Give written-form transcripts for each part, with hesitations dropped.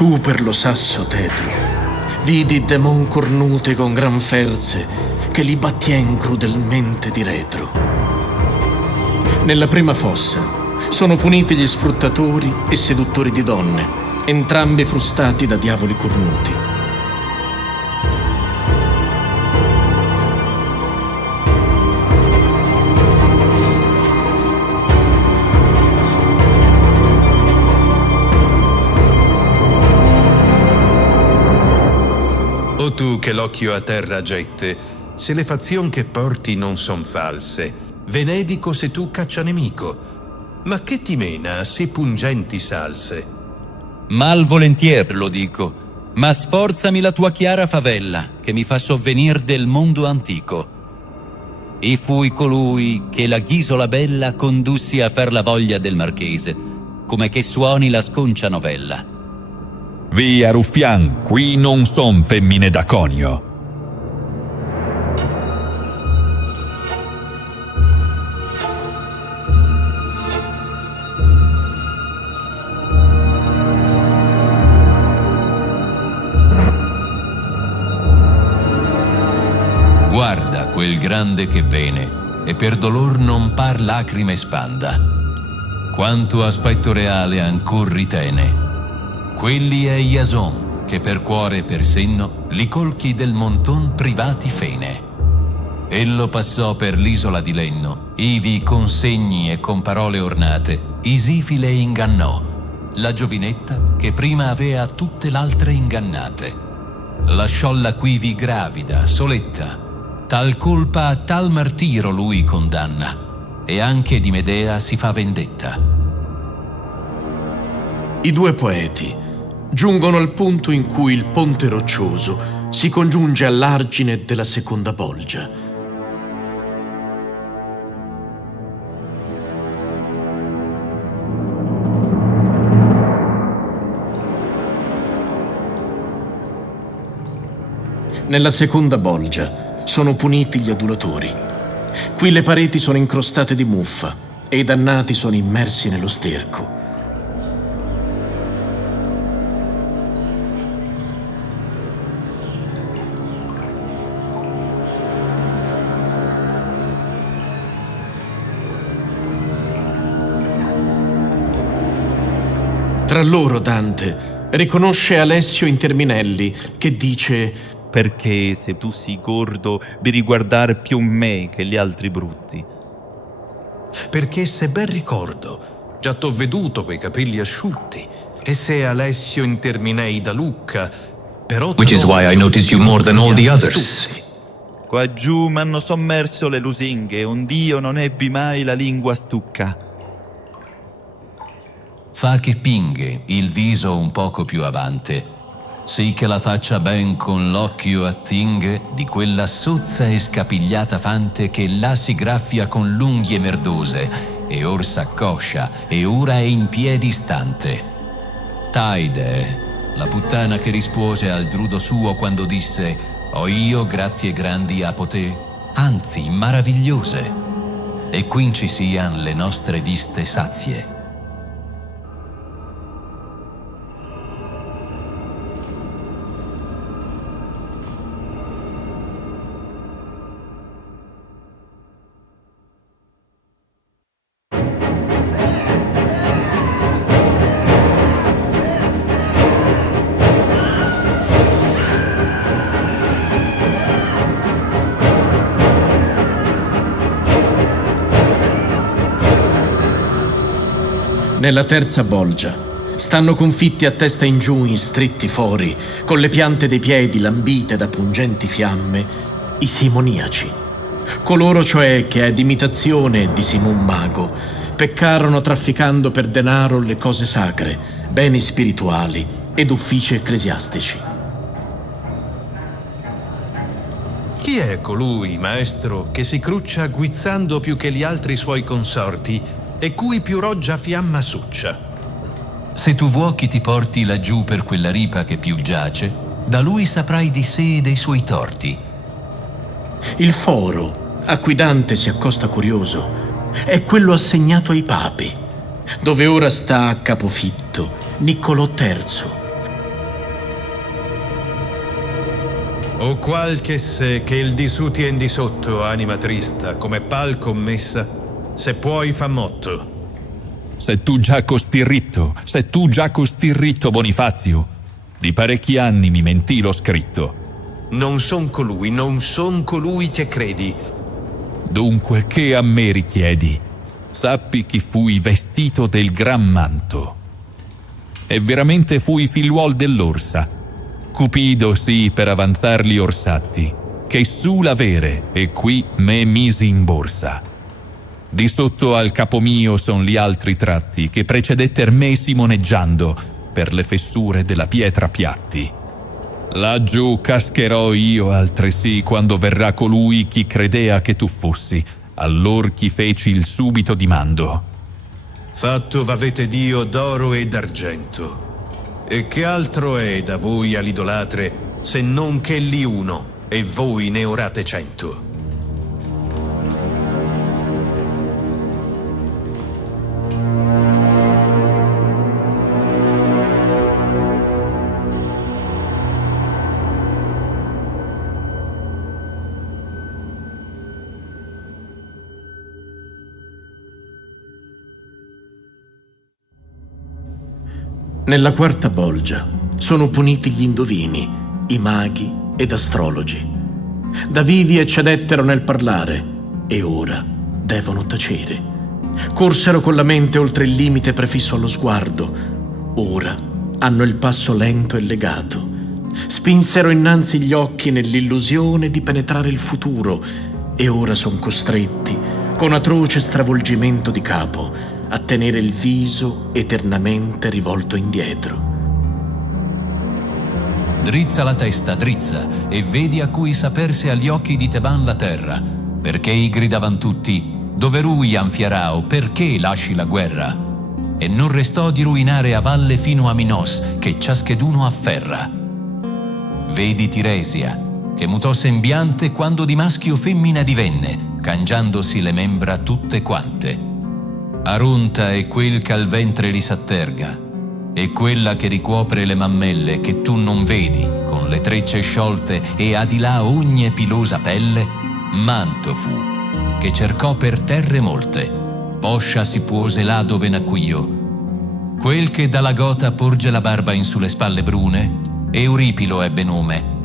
Su per lo sasso tetro vidi demon cornute con gran ferze che li battien crudelmente di retro. Nella prima fossa sono puniti gli sfruttatori e seduttori di donne, entrambi frustati da diavoli cornuti. O tu che l'occhio a terra gette, se le fazioni che porti non son false, venedico se tu caccia nemico, ma che ti mena a sì pungenti salse? Mal volentier lo dico, ma sforzami la tua chiara favella, che mi fa sovvenir del mondo antico. E fui colui che la ghisola bella condussi a far la voglia del marchese, come che suoni la sconcia novella. Via, ruffian, qui non son femmine da conio. Guarda quel grande che vene, e per dolor non par lacrime spanda. Quanto aspetto reale ancor ritene. Quelli è Iason, che per cuore e per senno li colchi del monton privati fene. Ello passò per l'isola di Lenno, ivi con segni e con parole ornate, Isifile ingannò, la giovinetta che prima avea tutte l'altre ingannate. Lasciolla quivi gravida, soletta, tal colpa a tal martiro lui condanna, e anche di Medea si fa vendetta. I due poeti giungono al punto in cui il ponte roccioso si congiunge all'argine della seconda bolgia. Nella seconda bolgia sono puniti gli adulatori. Qui le pareti sono incrostate di muffa e i dannati sono immersi nello sterco. Tra loro Dante riconosce Alessio Interminelli che dice: perché se tu sei gordo vi riguardar più me che gli altri brutti? Perché se ben ricordo, già t'ho veduto coi capelli asciutti, e se Alessio Interminei da Lucca, però Which is why I notice you more than all the others. Qua giù m'hanno sommerso le lusinghe, ond'io non ebbi mai la lingua stucca. Fa che pinghe il viso un poco più avante, sì che la faccia ben con l'occhio attinghe di quella sozza e scapigliata fante che là si graffia con l'unghie merdose, e or s'accoscia, e ora è in piedi stante. Taide, la puttana che rispose al drudo suo quando disse: ho io grazie grandi a poté, anzi maravigliose, e quinci sian le nostre viste sazie. Nella terza bolgia stanno confitti a testa in giù in stretti fori, con le piante dei piedi lambite da pungenti fiamme, i simoniaci. Coloro cioè che ad imitazione di Simon Mago peccarono trafficando per denaro le cose sacre, beni spirituali ed uffici ecclesiastici. Chi è colui, maestro, che si cruccia guizzando più che gli altri suoi consorti e cui più roggia fiamma succia? Se tu vuoi che ti porti laggiù per quella ripa che più giace, da lui saprai di sé e dei suoi torti. Il foro, a cui Dante si accosta curioso, è quello assegnato ai papi, dove ora sta a capofitto Niccolò III, O qualche se che il di su tien di sotto, anima trista, come pal commessa, se puoi fa motto. Se tu già così ritto, Bonifazio, di parecchi anni mi mentì lo scritto. Non son colui che credi. Dunque, che a me richiedi? Sappi chi fui vestito del gran manto. E veramente fui figliuol dell'orsa. Cupido sì per avanzar gli orsatti, che su l'avere e qui me misi in borsa. Di sotto al capo mio son gli altri tratti che precedetter me simoneggiando per le fessure della pietra piatti. Laggiù cascherò io altresì quando verrà colui chi credea che tu fossi, allor chi feci il subito dimando. Fatto v'avete Dio d'oro e d'argento. E che altro è da voi all'idolatre se non che lì uno e voi ne orate 100? Nella quarta bolgia sono puniti gli indovini, i maghi ed astrologi. Da vivi eccedettero nel parlare e ora devono tacere. Corsero con la mente oltre il limite prefisso allo sguardo. Ora hanno il passo lento e legato. Spinsero innanzi gli occhi nell'illusione di penetrare il futuro e ora son costretti, con atroce stravolgimento di capo, a tenere il viso eternamente rivolto indietro. Drizza la testa, drizza, e vedi a cui saperse agli occhi di Teban la terra, perché i gridavan tutti, dove rui anfiarao, perché lasci la guerra? E non restò di ruinare a valle fino a Minos, che ciascheduno afferra. Vedi Tiresia, che mutò sembiante quando di maschio femmina divenne, cangiandosi le membra tutte quante. Aronta è quel che al ventre li s'atterga, e quella che ricopre le mammelle che tu non vedi, con le trecce sciolte e a di là ogni pilosa pelle, manto fu, che cercò per terre molte, poscia si puose là dove nacquio. Quel che dalla gota porge la barba in sulle spalle brune, Euripilo ebbe nome.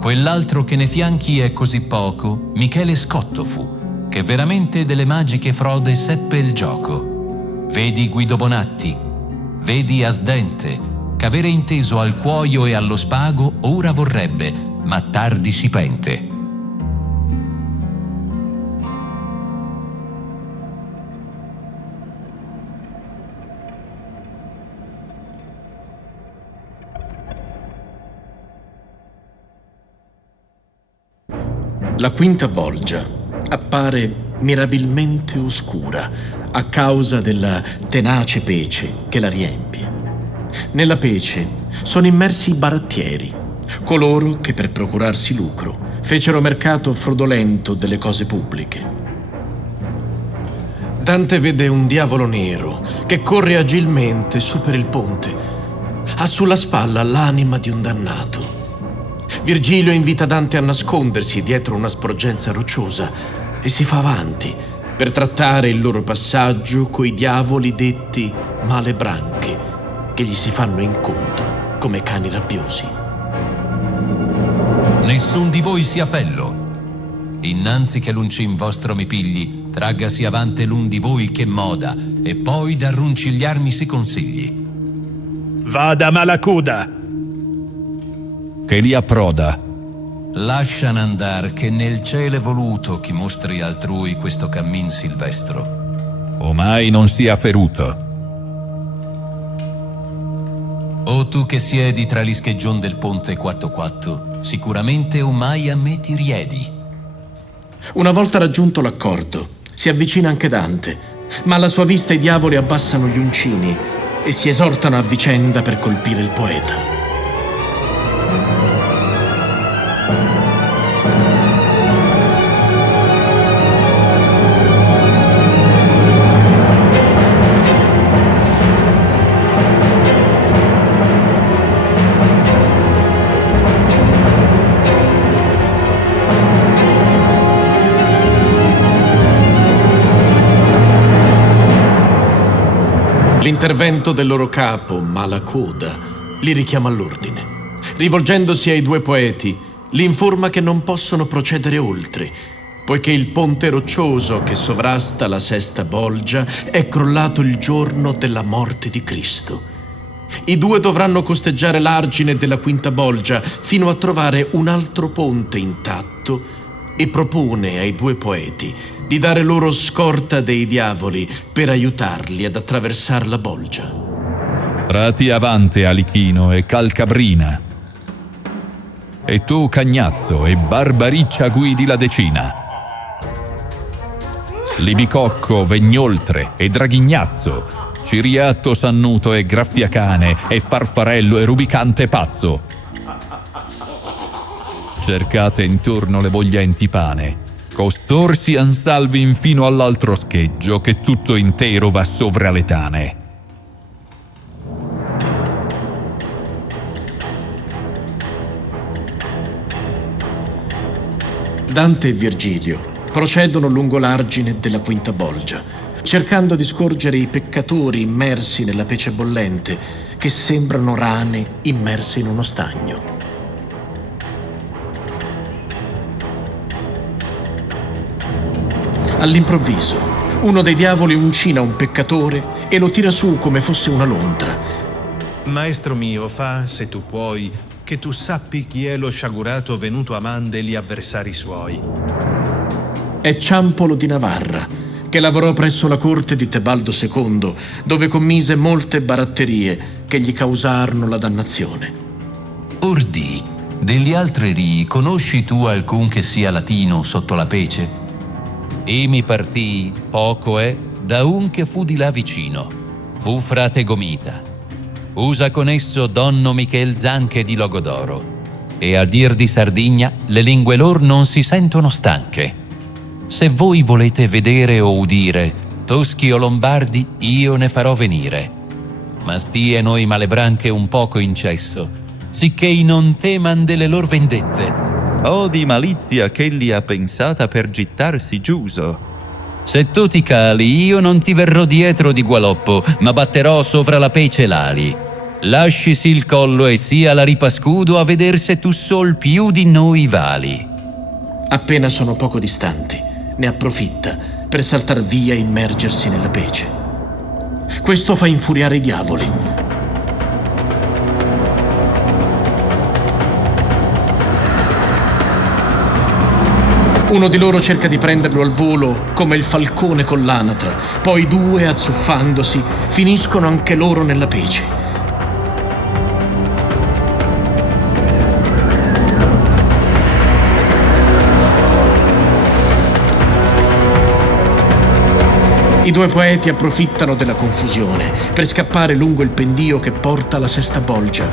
Quell'altro che ne fianchi è così poco, Michele Scotto fu, che veramente delle magiche frode seppe il gioco. Vedi Guido Bonatti, vedi Asdente, ch'avere inteso al cuoio e allo spago ora vorrebbe, ma tardi si pente. La quinta bolgia appare mirabilmente oscura a causa della tenace pece che la riempie. Nella pece sono immersi i barattieri, coloro che per procurarsi lucro fecero mercato fraudolento delle cose pubbliche. Dante vede un diavolo nero che corre agilmente su per il ponte. Ha sulla spalla l'anima di un dannato. Virgilio invita Dante a nascondersi dietro una sporgenza rocciosa e si fa avanti per trattare il loro passaggio coi diavoli detti male branche che gli si fanno incontro come cani rabbiosi. Nessun di voi sia fello. Innanzi che l'uncin vostro mi pigli, traggasi avante l'un di voi che moda, e poi da runcigliarmi si consigli. Vada Malacuda, Che li approda. Lascian andar che nel cielo è voluto chi mostri altrui questo cammin silvestro. Omai non sia feruto. O tu che siedi tra gli scheggion del ponte quatto, sicuramente omai a me ti riedi. Una volta raggiunto l'accordo, si avvicina anche Dante, ma alla sua vista i diavoli abbassano gli uncini e si esortano a vicenda per colpire il poeta. l'intervento del loro capo, Malacoda, li richiama all'ordine. Rivolgendosi ai due poeti, li informa che non possono procedere oltre, poiché il ponte roccioso che sovrasta la sesta bolgia è crollato il giorno della morte di Cristo. I due dovranno costeggiare l'argine della quinta bolgia fino a trovare un altro ponte intatto e propone ai due poeti di dare loro scorta dei diavoli per aiutarli ad attraversare la bolgia. Rati avante, Alichino e Calcabrina. E tu, Cagnazzo, e Barbariccia guidi la decina. Libicocco, Vegnoltre e Draghignazzo, Ciriatto, Sannuto e Graffiacane e Farfarello e Rubicante Pazzo. Cercate intorno le voglienti pane, costor sian salvi infino all'altro scheggio, che tutto intero va sovra le tane. Dante e Virgilio procedono lungo l'argine della quinta bolgia, cercando di scorgere i peccatori immersi nella pece bollente, che sembrano rane immerse in uno stagno. All'improvviso, uno dei diavoli uncina un peccatore e lo tira su come fosse una lontra. Maestro mio, fa, se tu puoi, che tu sappi chi è lo sciagurato venuto a man degli avversari suoi. È Ciampolo di Navarra, che lavorò presso la corte di Tebaldo II, dove commise molte baratterie che gli causarono la dannazione. Ordì, degli altri rii conosci tu alcun che sia latino sotto la pece? E mi partì, poco è, da un che fu di là vicino. Fu frate Gomita. Usa con esso donno Michel Zanche di Logodoro. E a dir di Sardegna, le lingue lor non si sentono stanche. Se voi volete vedere o udire, toschi o lombardi, io ne farò venire. Ma stie noi malebranche un poco in cesso, sicché non teman delle lor vendette. O di malizia che li ha pensata per gittarsi giuso. Se tu ti cali, io non ti verrò dietro di gualoppo, ma batterò sovra la pece l'ali. Lascisi il collo e sia la ripascudo a veder se tu sol più di noi vali. Appena sono poco distanti, ne approfitta per saltar via e immergersi nella pece. Questo fa infuriare i diavoli. Uno di loro cerca di prenderlo al volo come il falcone con l'anatra, poi due, azzuffandosi, finiscono anche loro nella pece. I due poeti approfittano della confusione per scappare lungo il pendio che porta alla sesta bolgia.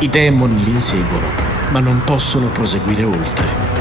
I demoni li inseguono, ma non possono proseguire oltre.